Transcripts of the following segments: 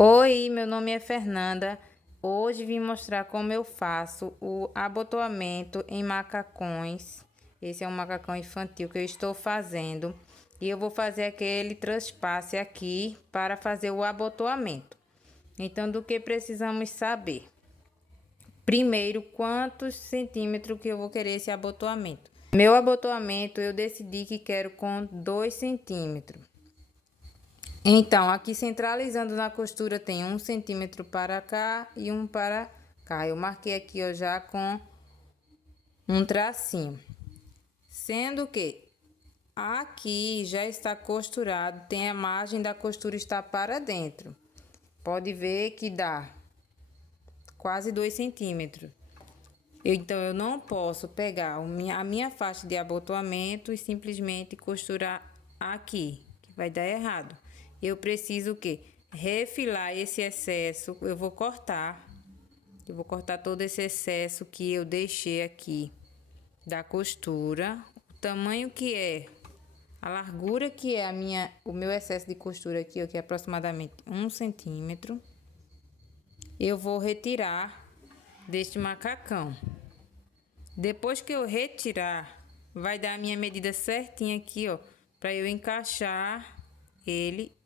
Oi, meu nome é Fernanda. Hoje vim mostrar como eu faço o abotoamento em macacões. Esse é um macacão infantil que eu estou fazendo. E eu vou fazer aquele transpasse aqui para fazer o abotoamento. Então, do que precisamos saber? Primeiro, quantos centímetros que eu vou querer esse abotoamento? Meu abotoamento eu decidi que quero com 2 centímetros. Então, aqui centralizando na costura tem 1 centímetro para cá e 1 para cá. Eu marquei aqui, ó, já com um tracinho. Sendo que aqui já está costurado, tem a margem da costura está para dentro. Pode ver que dá quase 2 centímetros. Então, eu não posso pegar a minha faixa de abotoamento e simplesmente costurar aqui, que vai dar errado. Eu preciso o quê? Refilar esse excesso. Eu vou cortar todo esse excesso que eu deixei aqui da costura. O tamanho que é, a largura que é o meu excesso de costura aqui, ó, que é aproximadamente 1 centímetro. Eu vou retirar deste macacão. Depois que eu retirar, vai dar a minha medida certinha aqui, ó, para eu encaixar ele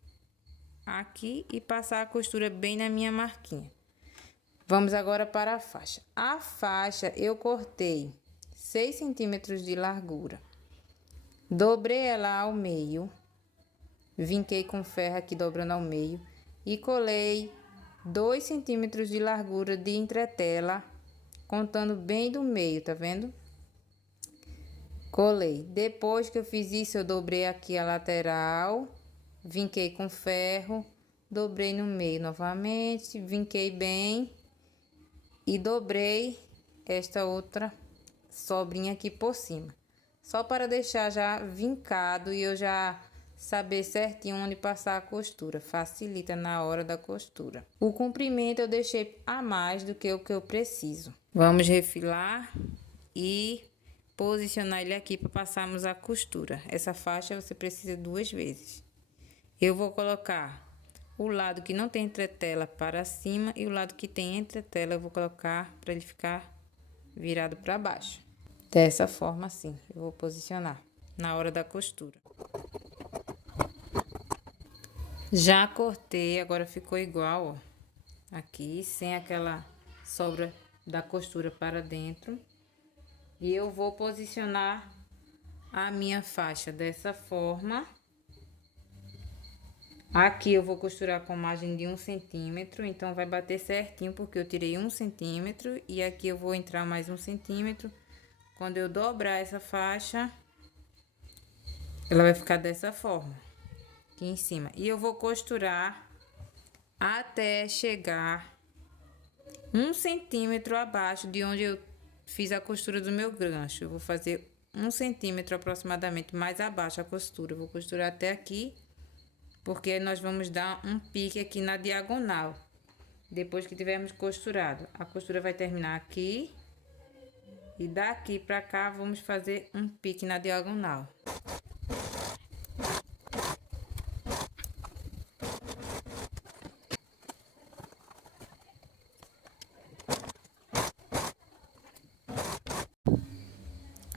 aqui e passar a costura bem na minha marquinha. Vamos agora para a faixa. A faixa eu cortei 6 centímetros de largura. Dobrei ela ao meio, vinquei com ferro aqui dobrando ao meio e colei 2 centímetros de largura de entretela, contando bem do meio, tá vendo? Colei. Depois que eu fiz isso, eu dobrei aqui a lateral, vinquei com ferro, dobrei no meio novamente, vinquei bem e dobrei esta outra sobrinha aqui por cima. Só para deixar já vincado e eu já saber certinho onde passar a costura. Facilita na hora da costura. O comprimento eu deixei a mais do que o que eu preciso. Vamos refilar e posicionar ele aqui para passarmos a costura. Essa faixa você precisa 2 vezes. Eu vou colocar o lado que não tem entretela para cima e o lado que tem entretela eu vou colocar para ele ficar virado para baixo. Dessa forma assim, eu vou posicionar na hora da costura. Já cortei, agora ficou igual, ó, aqui, sem aquela sobra da costura para dentro. E eu vou posicionar a minha faixa dessa forma. Aqui eu vou costurar com margem de 1 centímetro, então vai bater certinho, porque eu tirei 1 centímetro e aqui eu vou entrar mais 1 centímetro. Quando eu dobrar essa faixa, ela vai ficar dessa forma, aqui em cima. E eu vou costurar até chegar 1 centímetro abaixo de onde eu fiz a costura do meu gancho. Eu vou fazer 1 centímetro aproximadamente mais abaixo a costura. Eu vou costurar até aqui, porque nós vamos dar um pique aqui na diagonal. Depois que tivermos costurado, a costura vai terminar aqui. E daqui pra cá, vamos fazer um pique na diagonal.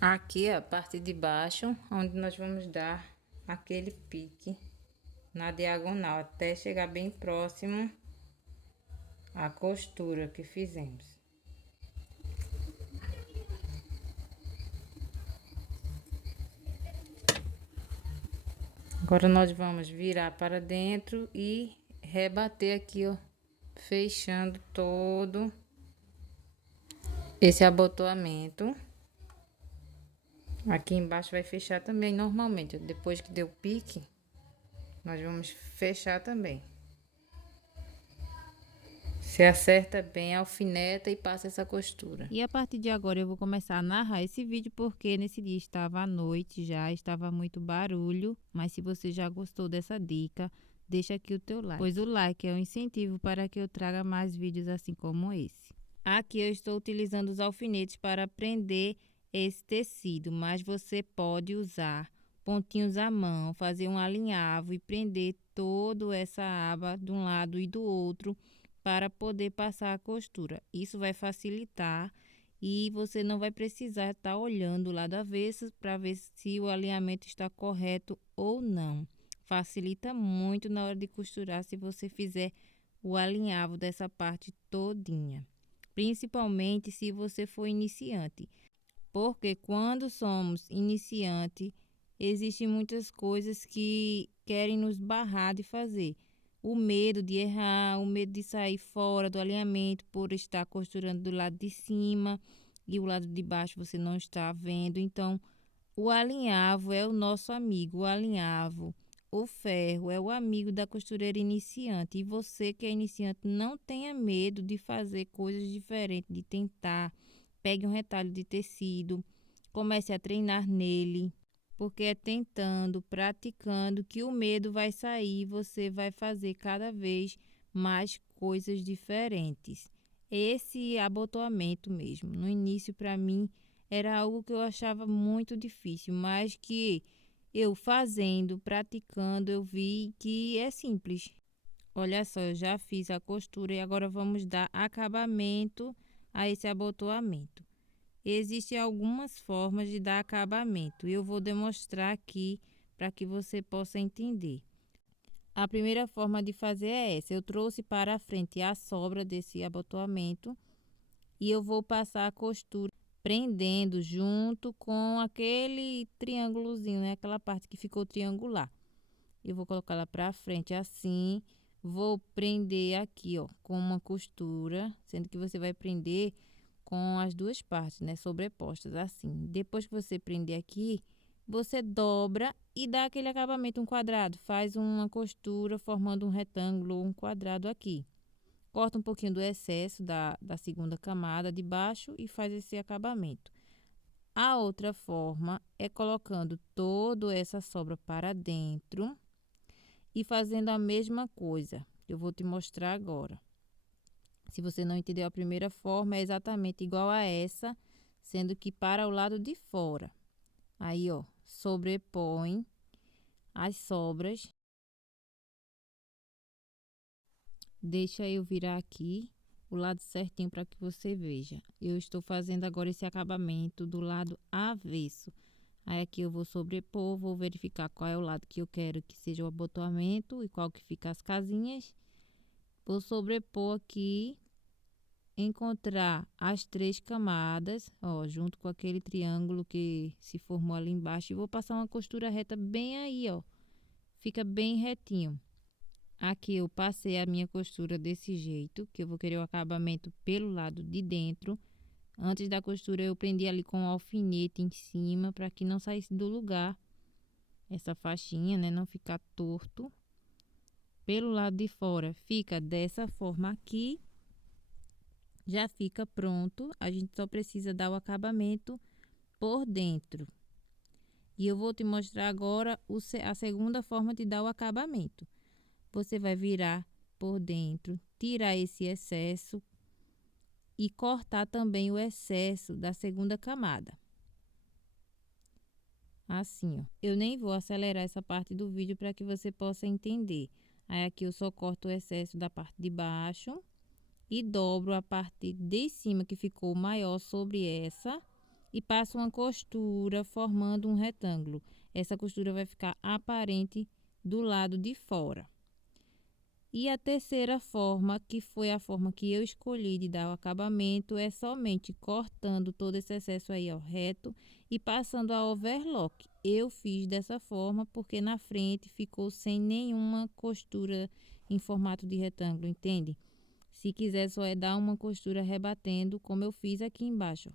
Aqui a parte de baixo, onde nós vamos dar aquele pique na diagonal, até chegar bem próximo à costura que fizemos. Agora nós vamos virar para dentro e rebater aqui, ó, fechando todo esse abotoamento. Aqui embaixo vai fechar também normalmente, depois que deu pique, nós vamos fechar também. Você acerta bem, alfineta e passa essa costura. E a partir de agora eu vou começar a narrar esse vídeo, porque nesse dia estava à noite já, estava muito barulho. Mas se você já gostou dessa dica, deixa aqui o teu like, pois o like é um incentivo para que eu traga mais vídeos assim como esse. Aqui eu estou utilizando os alfinetes para prender esse tecido, mas você pode usar pontinhos à mão, fazer um alinhavo e prender toda essa aba de um lado e do outro para poder passar a costura. Isso vai facilitar e você não vai precisar estar olhando o lado avesso para ver se o alinhamento está correto ou não. Facilita muito na hora de costurar se você fizer o alinhavo dessa parte todinha, principalmente se você for iniciante, porque quando somos iniciante, existem muitas coisas que querem nos barrar de fazer. O medo de errar, o medo de sair fora do alinhamento por estar costurando do lado de cima e o lado de baixo você não está vendo. Então, o alinhavo é o nosso amigo, o alinhavo. O ferro é o amigo da costureira iniciante. E você que é iniciante, não tenha medo de fazer coisas diferentes, de tentar. Pegue um retalho de tecido, comece a treinar nele, porque é tentando, praticando que o medo vai sair e você vai fazer cada vez mais coisas diferentes. Esse abotoamento mesmo, no início para mim era algo que eu achava muito difícil, mas que eu fazendo, praticando, eu vi que é simples. Olha só, eu já fiz a costura e agora vamos dar acabamento a esse abotoamento. Existem algumas formas de dar acabamento e eu vou demonstrar aqui para que você possa entender. A primeira forma de fazer é essa. Eu trouxe para a frente a sobra desse abotoamento e eu vou passar a costura prendendo junto com aquele triângulozinho, né? Aquela parte que ficou triangular. Eu vou colocar ela para frente assim, vou prender aqui, ó, com uma costura, sendo que você vai prender com as duas partes, né, sobrepostas assim. Depois que você prender aqui, você dobra e dá aquele acabamento, um quadrado, faz uma costura formando um retângulo, um quadrado aqui. Corta um pouquinho do excesso da segunda camada de baixo e faz esse acabamento. A outra forma é colocando toda essa sobra para dentro e fazendo a mesma coisa. Eu vou te mostrar agora. Se você não entendeu a primeira forma, é exatamente igual a essa, sendo que para o lado de fora. Aí, ó, sobrepõe as sobras. Deixa eu virar aqui o lado certinho para que você veja. Eu estou fazendo agora esse acabamento do lado avesso. Aí aqui eu vou sobrepor, vou verificar qual é o lado que eu quero que seja o abotoamento e qual que fica as casinhas. Vou sobrepor aqui, encontrar as 3 camadas, ó, junto com aquele triângulo que se formou ali embaixo, e vou passar uma costura reta bem aí, ó. Fica bem retinho. Aqui eu passei a minha costura desse jeito, que eu vou querer o acabamento pelo lado de dentro. Antes da costura eu prendi ali com um alfinete em cima para que não saísse do lugar essa faixinha, né, não ficar torto. Pelo lado de fora fica dessa forma aqui. Já fica pronto, a gente só precisa dar o acabamento por dentro. E eu vou te mostrar agora a segunda forma de dar o acabamento. Você vai virar por dentro, tirar esse excesso e cortar também o excesso da segunda camada. Assim, ó. Eu nem vou acelerar essa parte do vídeo para que você possa entender. Aí aqui eu só corto o excesso da parte de baixo e dobro a parte de cima que ficou maior sobre essa e passo uma costura formando um retângulo. Essa costura vai ficar aparente do lado de fora. E a terceira forma, que foi a forma que eu escolhi de dar o acabamento, é somente cortando todo esse excesso aí, ó, reto e passando a overlock. Eu fiz dessa forma porque na frente ficou sem nenhuma costura em formato de retângulo, entende? Se quiser, só é dar uma costura rebatendo, como eu fiz aqui embaixo, ó.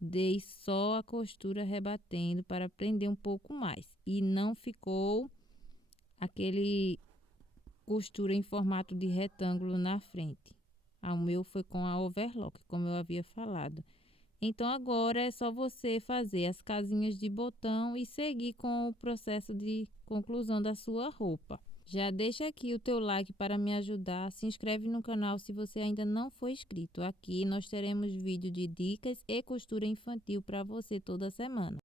Dei só a costura rebatendo para prender um pouco mais. E não ficou aquele costura em formato de retângulo na frente. O meu foi com a overlock, como eu havia falado. Então, agora é só você fazer as casinhas de botão e seguir com o processo de conclusão da sua roupa. Já deixa aqui o teu like para me ajudar, se inscreve no canal se você ainda não for inscrito. Aqui nós teremos vídeo de dicas e costura infantil para você toda semana.